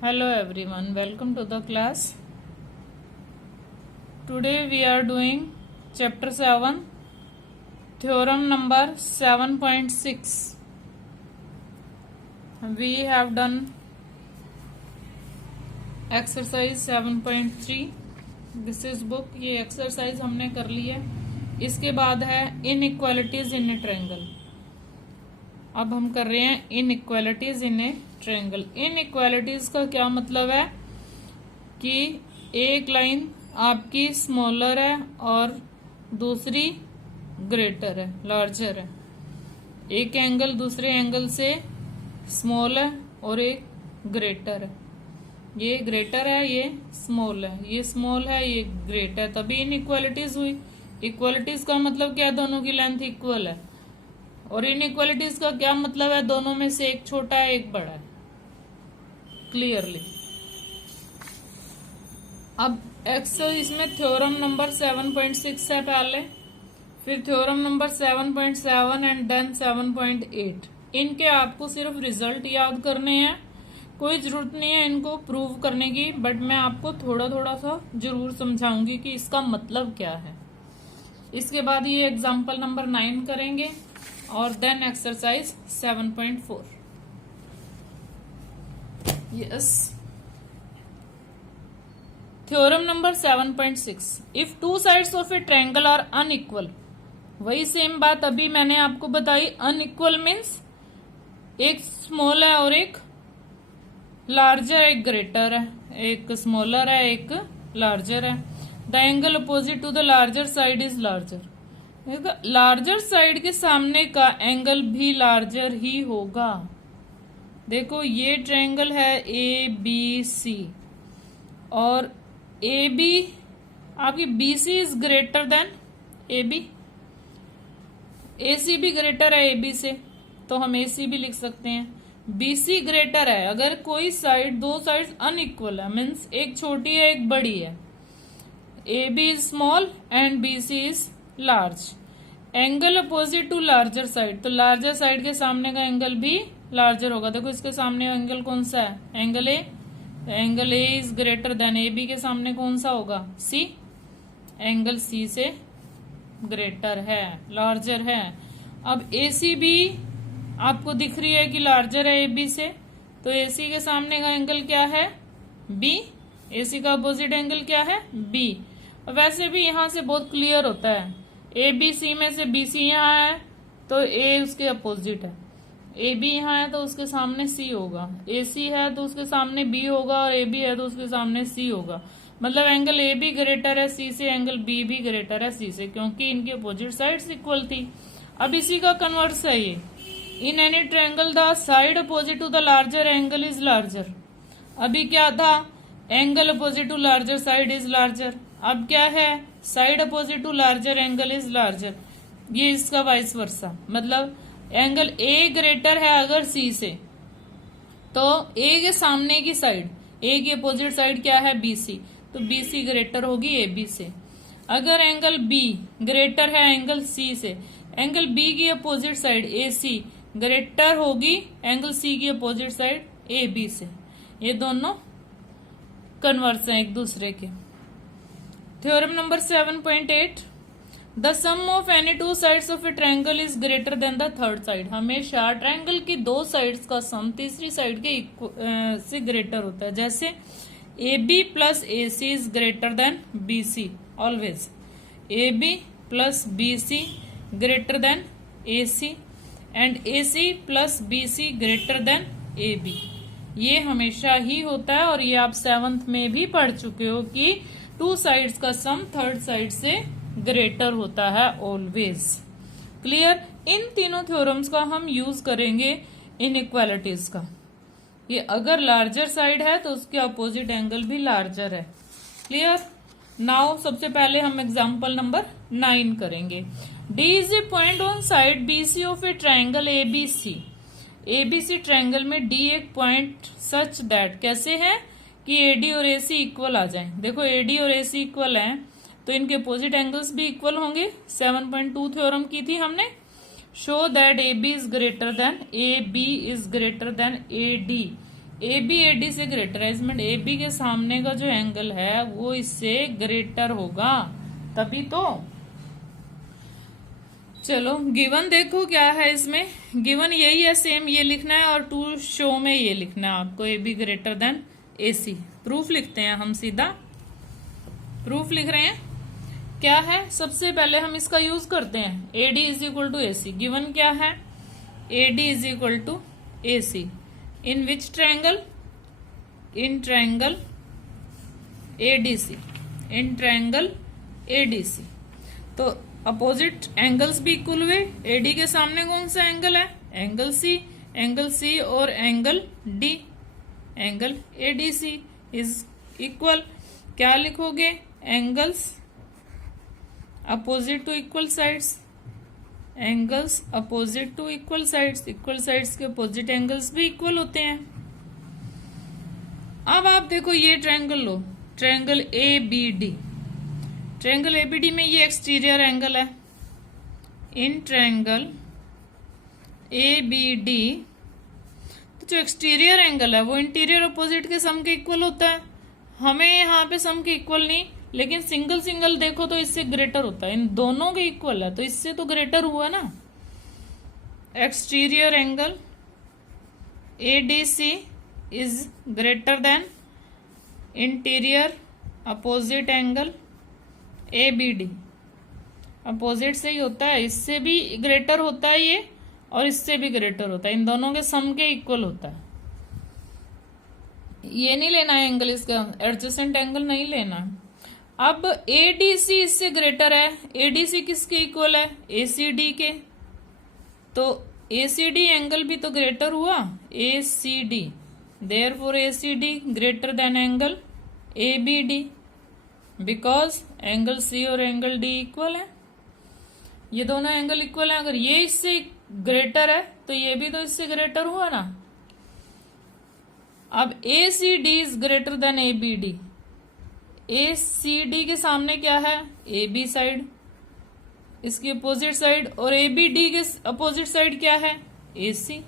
Hello everyone, welcome to the class. Today we are doing chapter 7, theorem number 7.6. We have done exercise 7.3. This is book. ये exercise हमने कर ली है. इसके बाद है inequalities in a triangle. अब हम कर रहे हैं inequalities in a triangle. inequalities का क्या मतलब है कि एक लाइन आपकी स्मॉलर है और दूसरी ग्रेटर है, लार्जर है. एक एंगल दूसरे एंगल से स्मॉल है और एक ग्रेटर है. ये ग्रेटर है, ये स्मॉल है. ये स्मॉल है, ये ग्रेट है. तभी इनइक्वालिटीज हुई. इक्वालिटीज का मतलब क्या है? दोनों की लेंथ इक्वल है. और इनइक्वालिटीज का क्या मतलब है? दोनों में से एक छोटा है, एक बड़ा है. क्लियरली. अब इसमें थ्योरम नंबर 7.6 है पहले, फिर थ्योरम नंबर 7.7 एंड देन 7.8. इनके आपको सिर्फ रिजल्ट याद करने हैं. कोई जरूरत नहीं है इनको प्रूव करने की, बट मैं आपको थोड़ा थोड़ा सा जरूर समझाऊंगी कि इसका मतलब क्या है. इसके बाद ये एग्जाम्पल नंबर 9 करेंगे और then exercise 7.4. Yes. Theorem number 7.6. If two sides of a triangle are unequal. वही सेम बात अभी मैंने आपको बताई. अनइक्वल मीन्स एक स्मॉल है और एक लार्जर, एक ग्रेटर है. एक स्मॉलर है, एक लार्जर है. The angle opposite to the larger side is larger. Larger side के सामने का एंगल भी लार्जर ही होगा. देखो ये ट्रायंगल है ए बी सी और ए बी आपकी B C is greater than A B. A C भी ग्रेटर है ए बी से, तो हम ए सी भी लिख सकते हैं. बी सी ग्रेटर है. अगर कोई साइड, दो साइड अनइक्वल है मीन्स एक छोटी है एक बड़ी है. A B is small and B C is large. Angle opposite to larger side. तो लार्जर साइड के सामने का एंगल भी लार्जर होगा. देखो इसके सामने एंगल कौन सा है? Angle A. Angle A is greater than A B के सामने कौन सा होगा? सी. एंगल सी से ग्रेटर है, लार्जर है. अब ए सी भी आपको दिख रही है कि लार्जर है ए बी से, तो ए सी के सामने का एंगल क्या है? बी. ए सी का अपोजिट एंगल क्या है? बी. वैसे भी यहां से बहुत क्लियर होता है. ए बी सी में से बी सी यहाँ है तो ए उसके अपोजिट है. ए बी यहाँ है तो उसके सामने सी होगा. ए सी है तो उसके सामने बी होगा और ए बी है तो उसके सामने सी होगा. मतलब एंगल ए बी ग्रेटर है सी से, एंगल बी भी ग्रेटर है सी से, क्योंकि इनकी अपोजिट साइड्स इक्वल थी. अब इसी का कन्वर्स है ये. In any triangle the side opposite to the larger angle is larger. अभी क्या था? Angle opposite to larger side is larger. अब क्या है? Side opposite to larger angle is larger. ये इसका वाइस वर्सा. मतलब एंगल ए ग्रेटर है अगर सी से, तो ए के सामने की साइड, ए की अपोजिट साइड क्या है? B C. तो बी सी ग्रेटर होगी ए बी से. अगर एंगल बी ग्रेटर है एंगल सी से, एंगल बी की opposite side A C greater होगी एंगल सी की अपोजिट साइड ए बी से. ये दोनों कन्वर्स हैं एक दूसरे के. Theorem number 7.8. The sum of any two sides of a triangle is greater than the third side. हमेशा ट्रायंगल की दो साइड्स का सम तीसरी साइड के से ग्रेटर होता है. जैसे A B plus A C is greater than B C. Always A B plus B C greater than A C and A C plus B C greater than A B. ये हमेशा ही होता है और ये आप 7th में भी पढ़ चुके हो कि टू साइड्स का सम थर्ड साइड से ग्रेटर होता है ऑलवेज. क्लियर. इन तीनों थ्योरम्स का हम यूज करेंगे इनइक्वालिटीज का. ये अगर लार्जर साइड है तो उसके अपोजिट एंगल भी लार्जर है. क्लियर. नाउ सबसे पहले हम एग्जांपल नंबर 9 करेंगे. D is a point on side B C of a triangle A B C. A B C triangle में डी एक पॉइंट सच दैट. कैसे है कि एडी और ए सी इक्वल आ जाए. देखो एडी और ए सी इक्वल है तो इनके अपोजिट एंगल्स भी इक्वल होंगे. 7.2 थ्योरम की थी हमने. Show that A B is greater than A B is greater than A D A B A D से ग्रेटर है, इसमें ए बी के सामने का जो एंगल है वो इससे ग्रेटर होगा, तभी तो। चलो गिवन देखो क्या है इसमें, गिवन यही है, सेम ये लिखना है और टू शो में ये लिखना है आपको, A B greater than A C. Proof लिखते हैं हम, सीधा प्रूफ लिख रहे हैं। क्या है, सबसे पहले हम इसका यूज करते हैं, A D is equal to A C. Given क्या है, A D is equal to A C in which triangle, in triangle A D C, in triangle A D C. तो अपोजिट एंगल्स भी equal हुए, AD के सामने कौन सा angle है, एंगल सी और angle D, angle ADC is equal. क्या लिखोगे, angles opposite to equal sides, angles opposite to equal sides, equal sides के अपोजिट एंगल्स भी इक्वल होते हैं। अब आप देखो ये ट्रायंगल लो, triangle A B D, triangle ABD में ये एक्सटीरियर एंगल है, in triangle A B D तो जो एक्सटीरियर एंगल है वो इंटीरियर अपोजिट के सम के इक्वल होता है। हमें यहाँ पे सम के इक्वल नहीं, लेकिन सिंगल सिंगल देखो तो इससे ग्रेटर होता है, इन दोनों के इक्वल है तो इससे तो ग्रेटर हुआ ना। Exterior angle A D C is greater than interior opposite angle A B D, opposite से ही होता है, इससे भी ग्रेटर होता है ये और इससे भी ग्रेटर होता है, इन दोनों के सम के इक्वल होता है। ये नहीं लेना है एंगल, इसका एडजेसेंट एंगल नहीं लेना है। अब ए डी सी इससे ग्रेटर है, ए डी सी किसके इक्वल है, ए सी डी के, तो ए सी डी एंगल भी तो ग्रेटर हुआ, A C D, therefore A C D greater than angle A B D, because angle C और एंगल डी इक्वल है, ये दोनों एंगल इक्वल है। अगर ये इससे ग्रेटर है तो ये भी तो इससे ग्रेटर हुआ ना। अब A C D is greater than A B D, A C D के सामने क्या है, ए बी साइड, इसकी अपोजिट साइड, और ए बी डी के अपोजिट साइड क्या है, ए सी।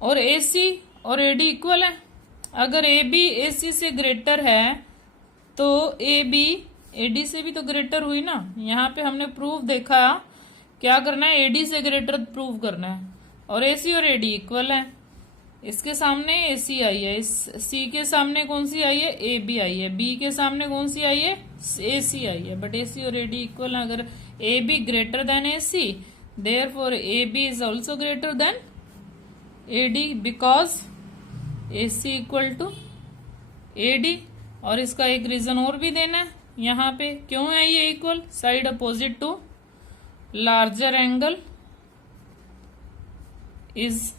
और ए सी और ए डी इक्वल है। अगर ए बी ए सी से ग्रेटर है तो ए बी ए डी से भी तो ग्रेटर हुई ना। यहाँ पे हमने प्रूफ देखा, क्या करना है, ए डी से ग्रेटर प्रूव करना है, और ए सी और ए डी इक्वल है। इसके सामने ए सी आई है, इस सी के सामने कौन सी आई है, ए बी आई है, बी के सामने कौन सी आई है, ए सी आई है, बट ए सी और ए डी इक्वल है। अगर A B greater than A C, therefore A B is also greater than A D, because A C equal to A D. और इसका एक रीजन और भी देना है यहाँ पे, क्यों है ये equal, side opposite to larger angle is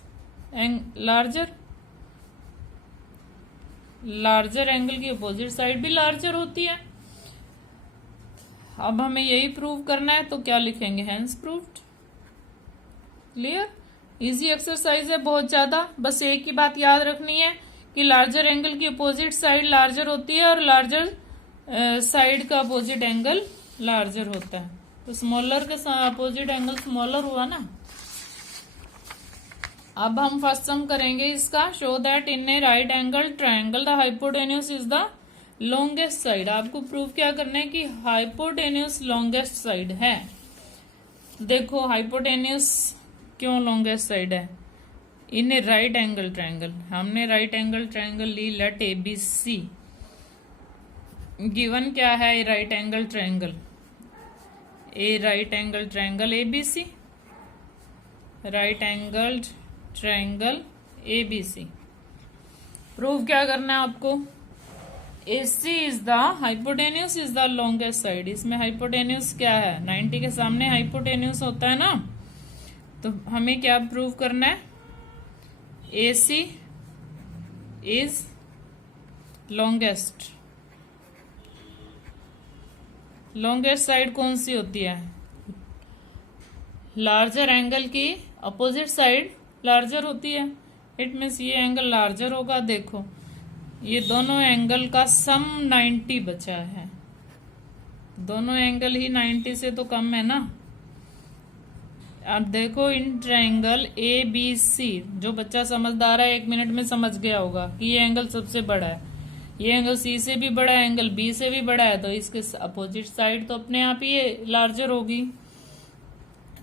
larger, larger angle की अपोजिट साइड भी लार्जर होती है। अब हमें यही प्रूव करना है, तो क्या लिखेंगे, hence proved. Clear, easy exercise है बहुत ज्यादा। बस एक ही बात याद रखनी है कि लार्जर एंगल की अपोजिट साइड लार्जर होती है और लार्जर साइड का अपोजिट एंगल लार्जर होता है, तो स्मॉलर का अपोजिट एंगल स्मॉलर हुआ ना। अब हम फर्स्ट सम करेंगे इसका, show that in a right angle triangle the hypotenuse is the longest side. आपको प्रूव क्या करना है कि हाइपोटेन्यूज लॉन्गेस्ट साइड है। देखो हाइपोटेन्यूज क्यों लॉन्गेस्ट साइड है, in a right angle triangle, हमने राइट एंगल ट्रायंगल ली, let A B C. Given क्या है, a right angle triangle, a right angle triangle A B C, right angle triangle A B C. Prove क्या करना है आपको, A C is the hypotenuse is the longest side. इसमें hypotenuse क्या है, 90 के सामने हाइपोटेन्यूज होता है ना, तो हमें क्या प्रूव करना है, A C is longest. Longest side कौन सी होती है, लार्जर एंगल की अपोजिट साइड लार्जर होती है, इट मीन्स ये एंगल लार्जर होगा। देखो ये दोनों एंगल का सम 90 बचा है, दोनों एंगल ही 90 से तो कम है ना। अब देखो इन ट्रायंगल ए बी सी, जो बच्चा समझदार है 1 मिनट में समझ गया होगा कि ये एंगल सबसे बड़ा है, ये एंगल सी से भी बड़ा है, एंगल बी से भी बड़ा है, तो इसके अपोजिट साइड तो अपने आप ही ये लार्जर होगी।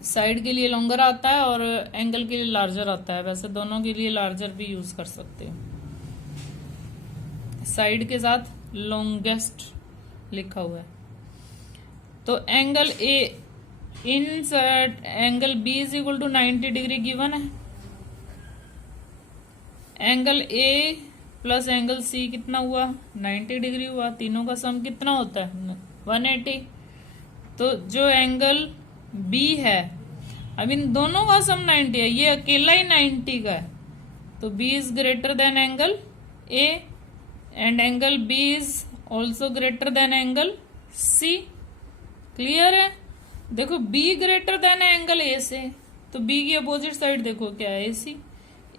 साइड के लिए लॉन्गर आता है और एंगल के लिए लार्जर आता है, वैसे दोनों के लिए लार्जर भी यूज कर सकते हो। साइड के साथ लॉन्गेस्ट लिखा हुआ है। तो angle A in angle B is equal to 90 degree given है। Angle A plus angle C कितना हुआ? 90 डिग्री हुआ। तीनों का सम कितना होता है? 180। तो जो एंगल बी है, अब इन दोनों का सम 90 है, ये अकेला ही 90 का है, तो B is greater than angle A and angle B is also greater than angle C. Clear है? देखो बी ग्रेटर देन है एंगल ए से, तो बी की अपोजिट साइड देखो क्या है? A C.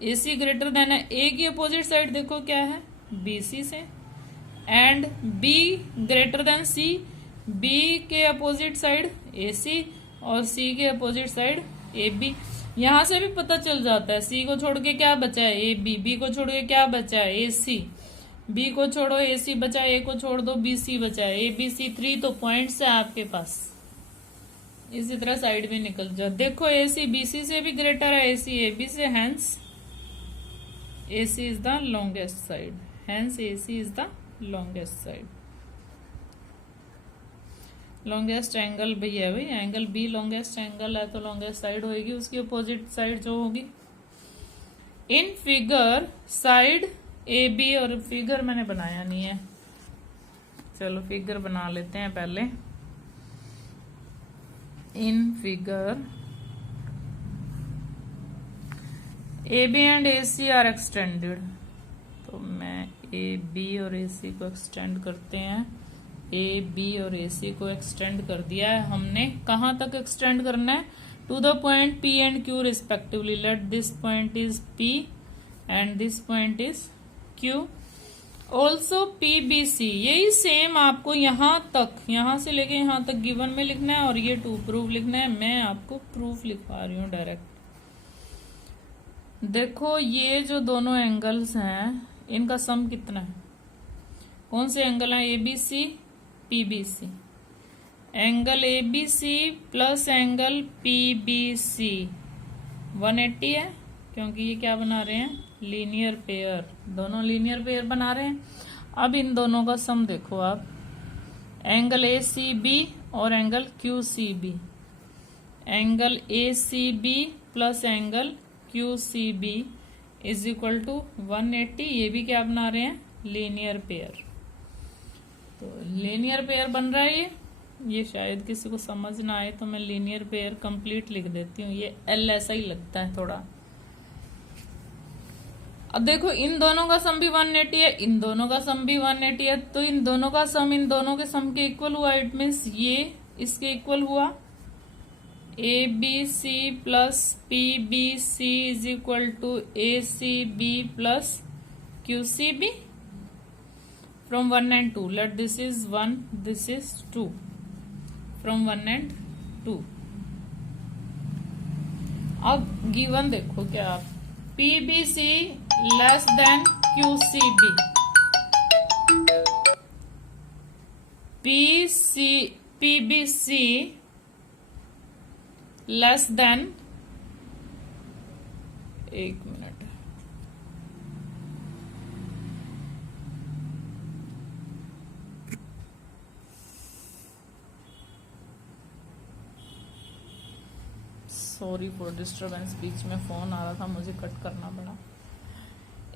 A C greater than है ए की अपोजिट साइड देखो क्या है? बी सी से। And B greater than C, B के अपोजिट साइड ए सी और सी के अपोजिट साइड ए बी। यहां से भी पता चल जाता है सी को छोड़ के क्या बचा है? A B. बी को छोड़ के क्या बचा है? A C. बी को छोड़ो ए सी बचा, ए को छोड़ दो बी सी बचा है। ए बी सी 3 तो पॉइंट्स है आपके पास। इसी तरह साइड भी निकल जाओ। देखो ए सी बी सी से भी ग्रेटर है ए सी ए बी से, hence A C is the longest side. Hence A C is the longest side. Longest angle भी है भाई, एंगल बी लॉन्गेस्ट एंगल है तो लॉन्गेस्ट साइड होगी, उसकी अपोजिट साइड जो होगी। In figure side A B, और फिगर मैंने बनाया नहीं है, चलो फिगर बना लेते हैं पहले। In figure A B and A C are extended, तो मैं ए बी और ए सी को एक्सटेंड करते हैं। ए बी और ए सी को एक्सटेंड कर दिया है हमने। कहां तक एक्सटेंड करना है? To the point P and Q respectively. Let this point is P and this point is Q. Also P B C, यही सेम आपको यहां तक, यहां से लेके यहां तक गिवन में लिखना है और ये टू प्रूफ लिखना है। मैं आपको प्रूफ लिखवा रही हूं डायरेक्ट। देखो ये जो दोनों एंगल्स हैं इनका सम कितना है? कौन से एंगल है? A B C P B C. Angle A B C plus angle P B C 180 है, क्योंकि ये क्या बना रहे हैं? Linear pair. दोनों लीनियर पेयर बना रहे हैं। अब इन दोनों का सम देखो आप, एंगल ए सी बी और angle Q C B. Angle A C B plus angle Q C B is equal to 180। ये भी क्या बना रहे हैं? Linear pair. तो लीनियर पेयर बन रहा है ये शायद किसी को समझ ना आए तो मैं लीनियर पेयर कंप्लीट लिख देती हूँ। ये एल ऐसा ही लगता है थोड़ा। अब देखो इन दोनों का सम भी 180 है, इन दोनों का सम भी 180 है, तो इन दोनों का सम इन दोनों के सम के इक्वल हुआ। इट मीन्स ये इसके इक्वल हुआ। A B C plus P B C is equal to A C B plus Q C B from 1 and 2. Let this is 1, this is 2. From 1 and 2. अब गिवन देखो क्या आप, P B C less than Q C B. P B C less than, एक मिनट, sorry for disturbance, बीच में phone आ रहा था मुझे कट करना पड़ा।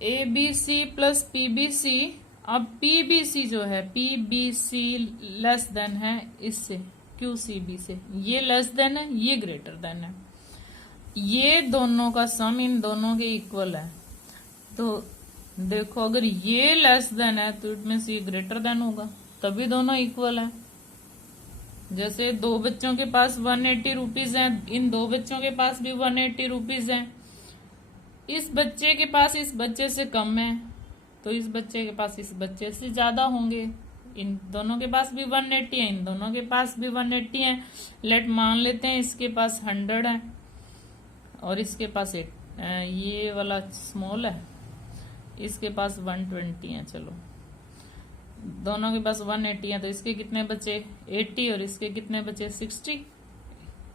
A B C plus P B C. अब पी बी सी जो है, P B C less than है इससे, क्यू सी बी से। ये लेस देन है, ये ग्रेटर देन है। ये दोनों का सम इन दोनों के इक्वल है। तो देखो अगर ये लेस देन है तो इट मीन्स ये ग्रेटर देन होगा, तभी दोनों इक्वल है। जैसे दो बच्चों के पास 180 रुपीज है, इन दो बच्चों के पास भी 180 रुपीज है। इस बच्चे के पास इस बच्चे से कम है तो इस बच्चे के पास इस बच्चे से ज्यादा होंगे। इन दोनों के पास भी 180 है, इन दोनों के पास भी 180 है। लेट मान लेते हैं इसके पास 100 है और इसके पास ये वाला स्मॉल है, इसके पास 120 है। चलो दोनों के पास 180 है, तो इसके कितने बचे 80 और इसके कितने बचे 60।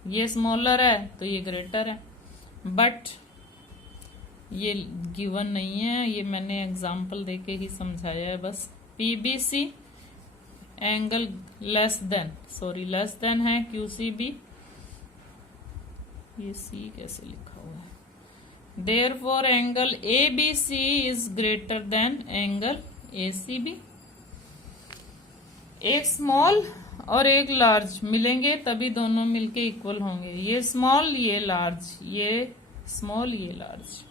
ये स्मॉलर है तो ये ग्रेटर है, बट ये गिवन नहीं है, ये मैंने एग्जांपल देके ही समझाया है बस। पीबीसी एंगल लेस देन है क्यूसीबी। ये सी कैसे लिखा हुआ है? Therefore angle ABC is greater than angle ACB. एक स्मॉल और एक लार्ज मिलेंगे तभी दोनों मिलके इक्वल होंगे। ये स्मॉल ये लार्ज, ये स्मॉल ये लार्ज।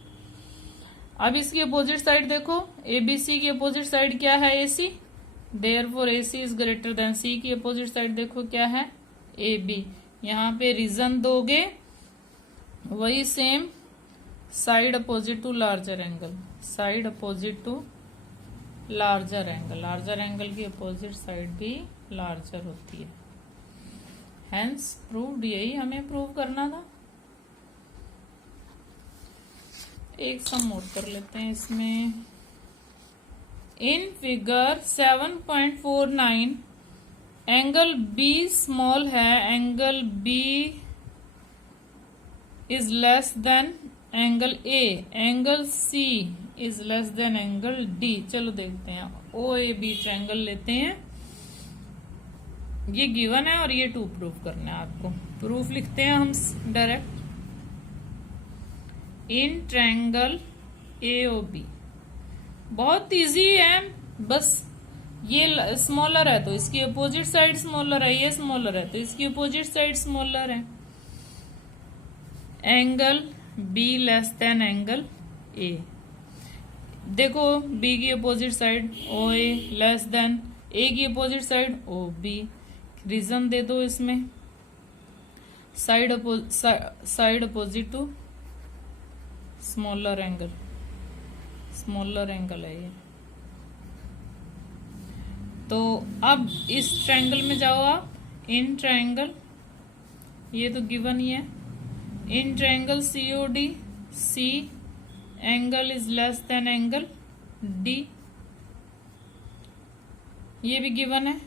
अब इसकी अपोजिट साइड देखो, एबीसी की अपोजिट साइड क्या है AC, therefore AC is greater than C की अपोजिट साइड देखो क्या है एबी। यहाँ पे रीजन दोगे वही same, side opposite to larger angle, side opposite to larger angle, larger angle की अपोजिट साइड भी लार्जर होती है। हेंस प्रूव्ड, यही हमें प्रूव करना था। एक सम और कर लेते हैं इसमें। In figure 7.49 angle B small है, angle B is less than angle A, angle C is less than angle D. चलो देखते हैं, ओ ए बी ट्रायंगल लेते हैं। ये गिवन है और ये टू प्रूफ करना है आपको। प्रूफ लिखते हैं हम डायरेक्ट। इन ट्रायंगल एओबी, बहुत इजी है, बस ये स्मॉलर है तो इसकी अपोजिट साइड स्मॉलर है, ये स्मॉलर है तो इसकी अपोजिट साइड स्मॉलर है। Angle B less than angle A, देखो बी की opposite side O A less than A की opposite side O B. Reason दे दो इसमें, side opposite to smaller angle, smaller angle है ये। तो अब इस ट्रायंगल में जाओ आप, इन ट्रायंगल, ये तो गिवन ही है। In triangle COD, C angle is less than angle D, ये भी गिवन है।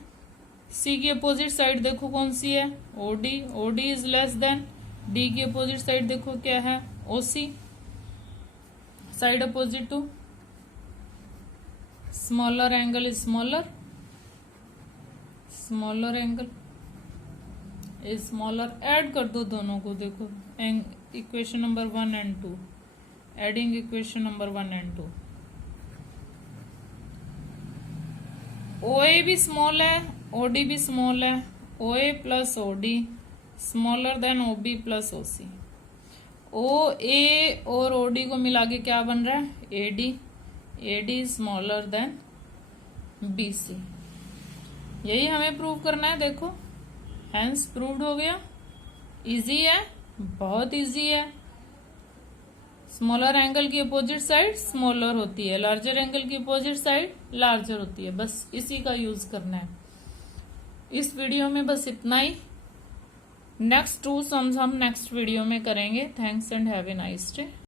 सी की अपोजिट साइड देखो कौन सी है OD, OD is less than D की अपोजिट साइड देखो क्या है OC, side opposite to smaller angle is smaller, smaller angle is smaller. Add कर दो दोनों को, देखो equation number 1 and 2, adding equation number 1 and 2। OA भी स्मॉल है, OD भी स्मॉल है, OA plus OD smaller than OB plus OC। OA और OD को मिला के क्या बन रहा है AD, AD smaller than BC। यही हमें प्रूव करना है। देखो हेंस प्रूव्ड हो गया। इजी है, बहुत इजी है। स्मॉलर एंगल की अपोजिट साइड स्मॉलर होती है, लार्जर एंगल की अपोजिट साइड लार्जर होती है, बस इसी का यूज करना है। इस वीडियो में बस इतना ही। नेक्स्ट 2 सम्स हम नेक्स्ट वीडियो में करेंगे। Thanks and have a nice day.